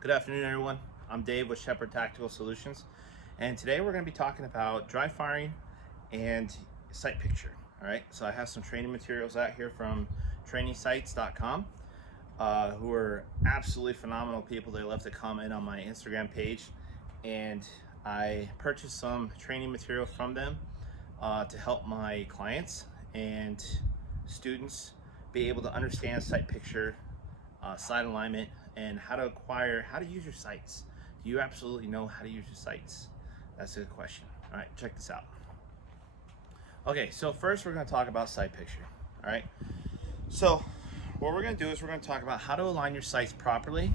Good afternoon, everyone. I'm Dave with Shepherd Tactical Solutions, and today we're going to be talking about dry firing and sight picture. All right, so I have some training materials out here from trainingsites.com, who are absolutely phenomenal people. They left a comment on my Instagram page, and I purchased some training materials from them to help my clients and students be able to understand sight picture, sight alignment, and how to use your sights. Do you absolutely know how to use your sights? That's a good question. All right, check this out. Okay, so first we're going to talk about sight picture. All right, so what we're going to do is we're going to talk about how to align your sights properly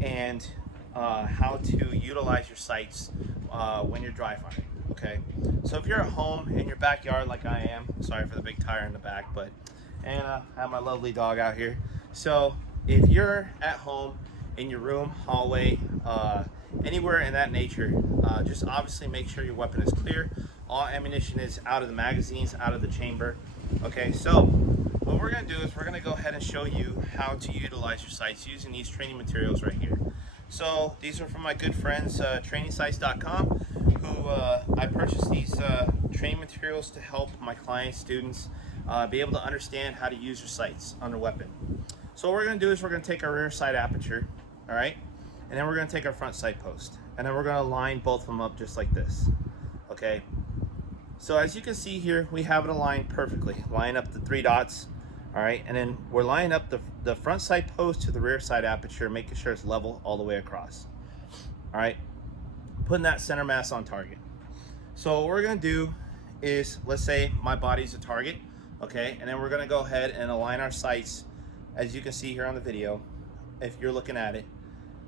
and how to utilize your sights when you're dry firing. Okay, so if you're at home in your backyard like I am, sorry for the big tire in the back, and I have my lovely dog out here. So if you're at home in your room, hallway, anywhere in that nature, just obviously make sure your weapon is clear. All ammunition is out of the magazines, out of the chamber. Okay, so what we're going to do is we're going to go ahead and show you how to utilize your sights using these training materials right here. So these are from my good friends, trainingsites.com, who I purchased these training materials to help my clients, students, be able to understand how to use your sights on their weapon. So what we're going to do is we're going to take our rear sight aperture, all right, and then we're going to take our front sight post, and then we're going to line both of them up just like this. Okay, so as you can see here, we have it aligned perfectly. Line up the 3 dots, all right, and then we're lining up the front sight post to the rear sight aperture, making sure it's level all the way across. All right, putting that center mass on target. So what we're going to do is, let's say my body's a target, okay, and then we're going to go ahead and align our sights. As you can see here on the video, if you're looking at it,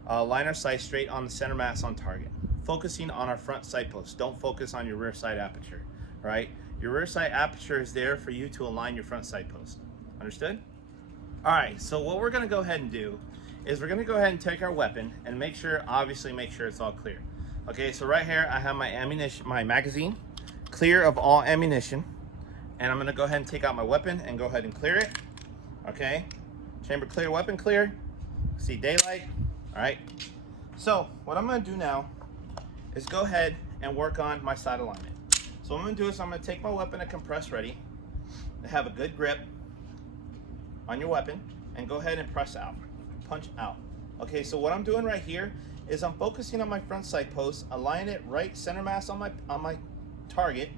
line our sights straight on the center mass on target, focusing on our front sight post. Don't focus on your rear sight aperture, right? Your rear sight aperture is there for you to align your front sight post. Understood? All right, so what we're gonna go ahead and do is we're gonna go ahead and take our weapon and obviously make sure it's all clear. Okay, so right here I have my ammunition, my magazine, clear of all ammunition, and I'm gonna go ahead and take out my weapon and go ahead and clear it. Okay. Chamber clear, weapon clear, see daylight. All right, so what I'm going to do now is go ahead and work on my sight alignment. So what I'm going to do is I'm going to take my weapon and compress ready, have a good grip on your weapon, and go ahead and press out, punch out. Okay, so what I'm doing right here is I'm focusing on my front sight post, align it right center mass on my target,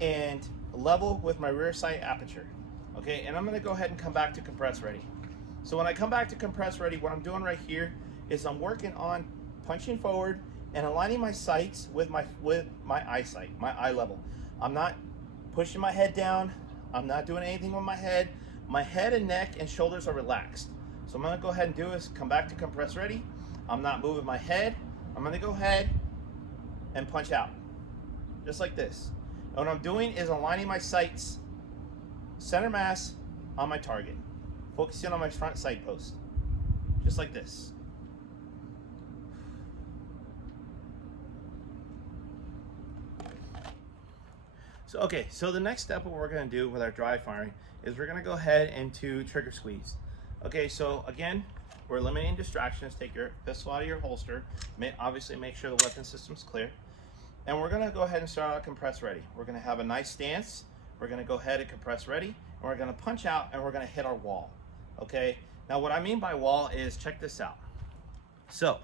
and level with my rear sight aperture. Okay, and I'm going to go ahead and come back to compress ready. So when I come back to compress ready, what I'm doing right here is I'm working on punching forward and aligning my sights with my eyesight, my eye level. I'm not pushing my head down. I'm not doing anything with my head. My head and neck and shoulders are relaxed. So I'm going to go ahead and do is come back to compress ready. I'm not moving my head. I'm going to go ahead and punch out, just like this. And what I'm doing is aligning my sights center mass on my target, focusing on my front sight post, just like this. So okay, so the next step, what we're going to do with our dry firing is we're going to go ahead into trigger squeeze. Okay, so again, we're eliminating distractions. Take your pistol out of your holster, obviously make sure the weapon system's clear, and we're going to go ahead and start out compress ready. We're going to have a nice stance. We're going to go ahead and compress ready, and we're going to punch out, and we're going to hit our wall. Okay, now what I mean by wall is, check this out. So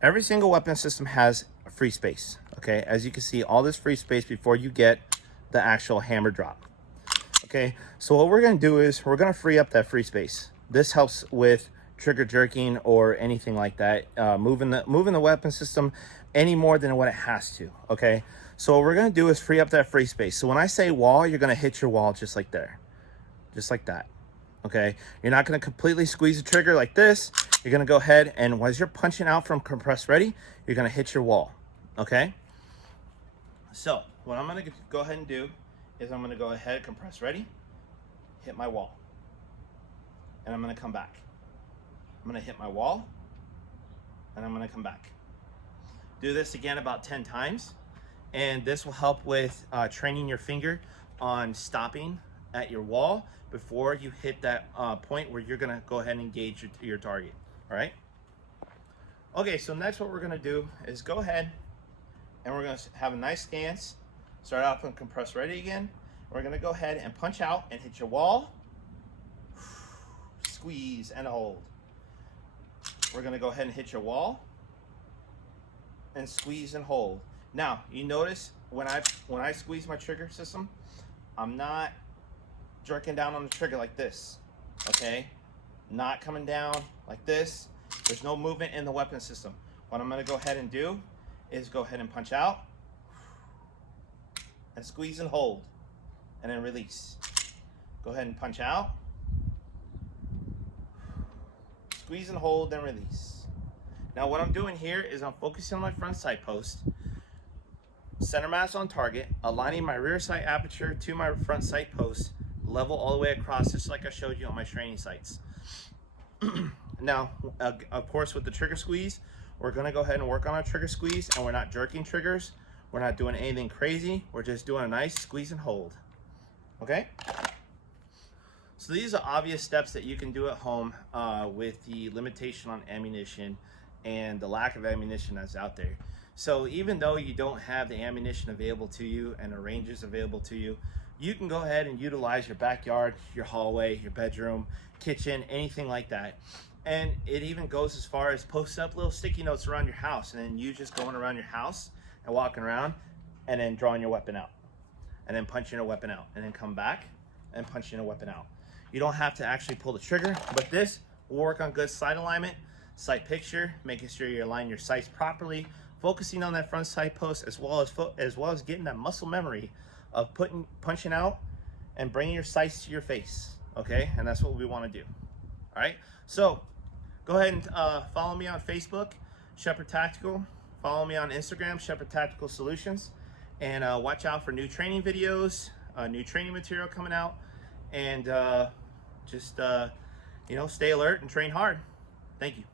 every single weapon system has a free space. Okay, as you can see, all this free space before you get the actual hammer drop. Okay, so what we're going to do is we're going to free up that free space. This helps with trigger jerking or anything like that, moving the weapon system any more than what it has to. Okay, so what we're going to do is free up that free space. So when I say wall, you're going to hit your wall just like there, just like that. Okay, you're not going to completely squeeze the trigger like this. You're going to go ahead and as you're punching out from compress ready, you're going to hit your wall. Okay, so what I'm going to go ahead and do is I'm going to go ahead, compress ready, hit my wall, and I'm going to come back. I'm going to hit my wall, and I'm going to come back. Do this again about 10 times, and this will help with training your finger on stopping at your wall before you hit that point where you're going to go ahead and engage your target. All right. Okay, so next what we're gonna do is go ahead and we're gonna have a nice stance. Start off and compress ready again. We're gonna go ahead and punch out and hit your wall. Squeeze and hold. We're gonna go ahead and hit your wall and squeeze and hold. Now, you notice when I squeeze my trigger system, I'm not jerking down on the trigger like this, okay? Not coming down like this. There's no movement in the weapon system. What I'm gonna go ahead and do is go ahead and punch out and squeeze and hold and then release. Go ahead and punch out, squeeze and hold, then release. Now what I'm doing here is I'm focusing on my front sight post, center mass on target, aligning my rear sight aperture to my front sight post, level all the way across, just like I showed you on my training sights. Now, of course, with the trigger squeeze, we're gonna go ahead and work on our trigger squeeze, and we're not jerking triggers. We're not doing anything crazy. We're just doing a nice squeeze and hold, okay? So these are obvious steps that you can do at home with the limitation on ammunition and the lack of ammunition that's out there. So even though you don't have the ammunition available to you and the ranges available to you, you can go ahead and utilize your backyard, your hallway, your bedroom, kitchen, anything like that. And it even goes as far as posting up little sticky notes around your house, and then you just going around your house and walking around and then drawing your weapon out and then punching a weapon out and then come back and punching a weapon out. You don't have to actually pull the trigger, but this will work on good sight alignment, sight picture, making sure you align your sights properly, focusing on that front sight post, as well as getting that muscle memory of punching out and bringing your sights to your face, okay? And that's what we want to do. All right, so go ahead and follow me on Facebook, Shepherd Tactical. Follow me on Instagram, Shepherd Tactical Solutions, and watch out for new training videos, new training material coming out, and just stay alert and train hard. Thank you.